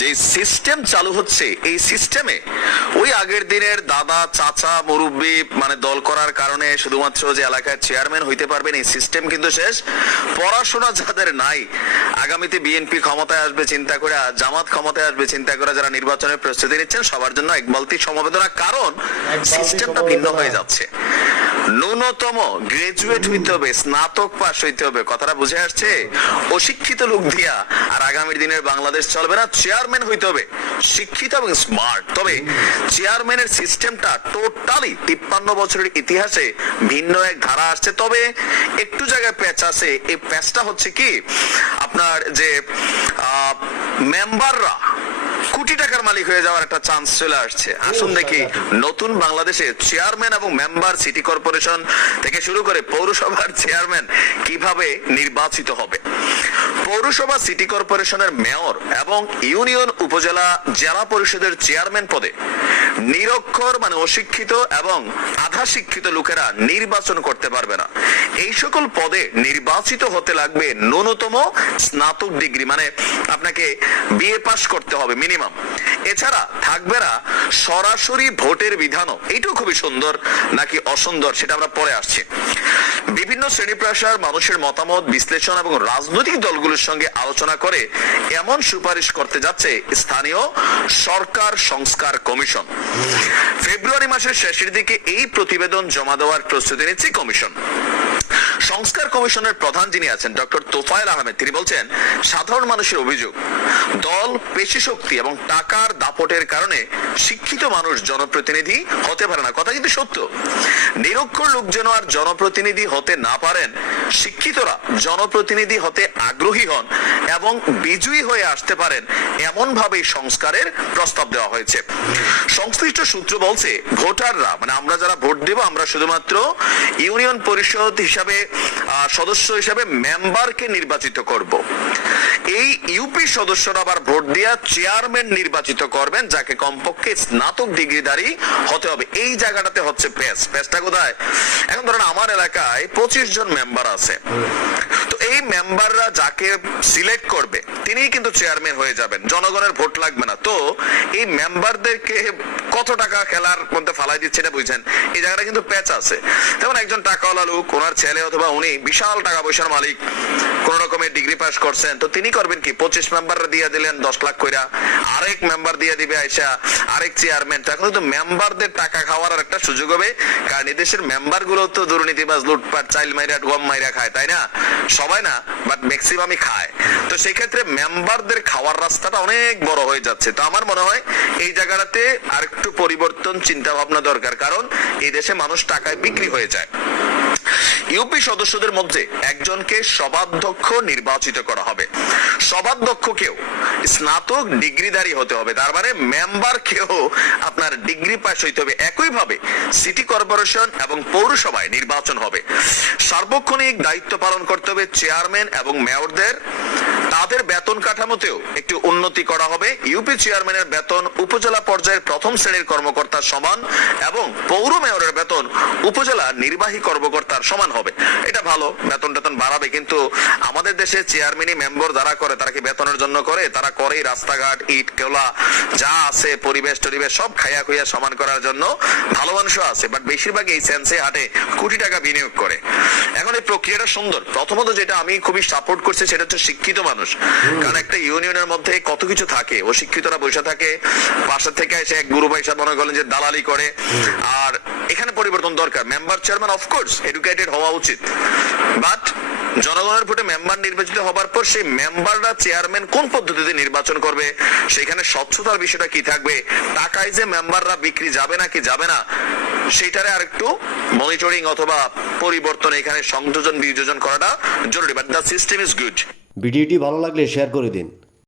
যে সিস্টেম চালু হচ্ছে, এই সিস্টেমে ওই আগের দিনের দাদা চাচা মুরব্বী মানে দল করার কারণে শুধুমাত্র যে এলাকায় চেয়ারম্যান হইতে পারবেন এই সিস্টেম কিন্তু শেষ। পড়াশোনা যাদের নাই, আগামীতে বিএনপি ক্ষমতায় আসবে চিন্তা করে, জামাত ক্ষমতায় আসবে চিন্তা করে যারা নির্বাচনের প্রস্তুতি নিচ্ছেন সবার জন্য এক বালতি সমবেদনা, কারণ সিস্টেমটা ভিন্ন হয়ে যাচ্ছে। ন্যূনতম গ্রাজুয়েট হইতে হবে, স্নাতক পাস হইতে হবে, কথাটা বুঝে আসছে? অশিক্ষিত লোক দিয়া আর আগামীর দিনের বাংলাদেশ চলবে না। চেয়ারম্যান হইতে হবে শিক্ষিত এবং স্মার্ট। তবে চেয়ারম্যানের সিস্টেমটা টোটালি 53 বছরের ইতিহাসে ভিন্ন এক ধারা আসছে। তবে একটু জায়গায় প্যাচ আছে। এই প্যাচটা হচ্ছে কি, আপনার যে মেম্বাররা কোটি টাকার মালিক হয়ে যাওয়ার একটা চান্স চলে আসছে। আসুন দেখি নতুন বাংলাদেশে চেয়ারম্যান এবং মেম্বার সিটি কর্পোরেশন থেকে শুরু করে পৌরসভার চেয়ারম্যান কিভাবে নির্বাচিত হবে। পৌরসভা সিটি কর্পোরেশনের মেয়র এবং ইউনিয়ন উপজেলা জেলা পরিষদের চেয়ারম্যান পদে নিরক্ষর মানে অশিক্ষিত এবং আধা শিক্ষিত লোকেরা নির্বাচন করতে পারবে না। এই সকল পদে নির্বাচিত হতে লাগবে ন্যূনতম স্নাতক ডিগ্রি, মানে আপনাকে বিএ পাস করতে হবে মিনিমাম। এছাড়া থাকবে না সরাসরি ভোটের বিধানও। এইটাও খুবই সুন্দর নাকি অসুন্দর সেটা আমরা পরে আসছি। বিভিন্ন শ্রেণী পেশার মানুষের মতামত বিশ্লেষণ এবং রাজনৈতিক দলগুলোর সঙ্গে আলোচনা করে এমন সুপারিশ করতে যাচ্ছে স্থানীয় সরকার সংস্কার কমিশন। ফেব্রুয়ারি মাসের শেষের দিকে এই প্রতিবেদন জমা দেওয়ার প্রস্তুতি নিচ্ছে কমিশন। সংস্কার কমিশনের প্রধান যিনি আছেন ডক্টর তোফায়েল আহমেদ, তিনি বলছেন সাধারণ মানুষের অভিযোগ দল পেশি শক্তি এবং টাকার দাপটের কারণে শিক্ষিত মানুষ জনপ্রতিনিধি হতে পারে না। কথা কিন্তু সত্য। নিরক্ষর লোক যেন আর জনপ্রতিনিধি হতে না পারেন, শিক্ষিতরা জনপ্রতিনিধি হতে আগ্রহী হন এবং বিজয়ী হয়ে আসতে পারেন, এমন ভাবেই সংস্কারের প্রস্তাব দেওয়া হয়েছে। সংশ্লিষ্ট সূত্র বলছে ভোটাররা মানে আমরা যারা ভোট দেব আমরা শুধুমাত্র ইউনিয়ন পরিষদ হিসাবে সদস্য হিসাবে মেম্বারকে নির্বাচিত করব। এই ইউপি সদস্যরা আবার ভোট দিয়া চেয়ারম্যান নির্বাচিত করবেন যাকে কমপক্ষে স্নাতক ডিগ্রিধারী হতে হবে। এই জায়গাটাতে হচ্ছে পেসটা কোথায়? এখন ধরেন আমার এলাকায় 25 জন মেম্বার আছে, তো এই মেম্বাররা যাকে সিলেক্ট করবে তিনি কিন্তু চেয়ারম্যান হয়ে যাবেন, জনগণের ভোট লাগবে না। তো এই মেম্বারদেরকে কত টাকা খেলার মধ্যে ফালাই দিচ্ছে এটা বুঝছেন? এই জায়গাটা কিন্তু প্যাচ আছে। যেমন একজন টাকাওয়ালা লোক, ওনার ছেলে অথবা উনি বিশাল টাকা পয়সার মালিক, কোন রকমের ডিগ্রি পাস করছেন, তো তিনি করবেন কি 25 মেম্বাররা দিয়ে দিলেন 10 লাখ কইরা, আরেক মেম্বার দিয়ে দিবে আইসা আরেক চেয়ারম্যান। তো এখন কিন্তু মেম্বারদের টাকা খাওয়ার আর একটা সুযোগ হবে, কারণ এই দেশের মেম্বার গুলো তো দুর্নীতিবাজ, লুটপাট, চাইল মাইরা গম মাইরা খায়, তাই না? সবাই না, বাট ম্যাক্সিমামই খায়। তো সেই ক্ষেত্রে মেম্বারদের খাওয়ার রাস্তাটা অনেক বড় হয়ে যাচ্ছে। তো আমার মনে হয় এই জায়গাটাতে আরেকটু পরিবর্তন চিন্তা ভাবনা দরকার, কারণ এই দেশে মানুষ টাকায় বিক্রি হয়ে যায়। ইউপি সদস্যদের মধ্যে একজনকে সভাধ্যক্ষ নির্বাচিত করা হবে। সভাধ্যক্ষকেও স্নাতক ডিগ্রিধারী হতে হবে, তার মানে মেম্বারকেও আপনার ডিগ্রি পাস হইতে হবে। একইভাবে সিটি কর্পোরেশন এবং পৌরসভায় নির্বাচন হবে। সার্বক্ষণিক দায়িত্ব পালন করতে হবে চেয়ারম্যান এবং মেয়রদের। তাদের বেতন কাঠামোতেও একটু উন্নতি করা হবে। ইউপি চেয়ারম্যানের বেতন উপজেলা পর্যায়ের প্রথম শ্রেণীর কর্মকর্তার সমান এবং পৌর মেয়রের বেতন উপজেলা নির্বাহী কর্মকর্তার সমান হবে। এটা ভালো, বেতন টেতন বাড়াবে। কিন্তু আমাদের দেশে চেয়ারম্যানি মেম্বার যারা করে তারা কি বেতনের জন্য করে? তারা করে রাস্তাঘাট, ইট কেলা যা আছে, পরিবেশ টরিবেশ সব খাইয়া খুইয়া সমান করার জন্য। ভালো মানুষও আছে, বাট বেশিরভাগ এই সেন্সে হাটে কোটি টাকা বিনিয়োগ করে। এখন এই প্রক্রিয়াটা সুন্দর। প্রথমত যেটা আমি খুবই সাপোর্ট করছি সেটা হচ্ছে শিক্ষিত মানুষ, কারণ একটা ইউনিয়নের মধ্যে কত কিছু থাকে, অশিক্ষিতরা বসে থাকে, পাশে থেকে এসে এক গুরু ভাই সাহেব মনে করেন যে দালালি করে। আর এখানে পরিবর্তন দরকার। মেম্বার চেয়ারম্যান অফকোর্স এডুকেটেড হওয়া উচিত, বাট জনগণের ভোটে মেম্বার নির্বাচিত হবার পর সেই মেম্বাররা চেয়ারম্যান কোন পদ্ধতিতে নির্বাচন করবে, সেখানে স্বচ্ছতার বিষয়টা কি থাকবে, টাকায় যে মেম্বাররা বিক্রি যাবে না কি যাবে না, সেটারে আরেকটু মনিটরিং অথবা পরিবর্তন, এখানে সংযোজন বিযোজন করাটা জরুরি। But the system is good. ভিডিওটি ভালো লাগলে শেয়ার করে দিন।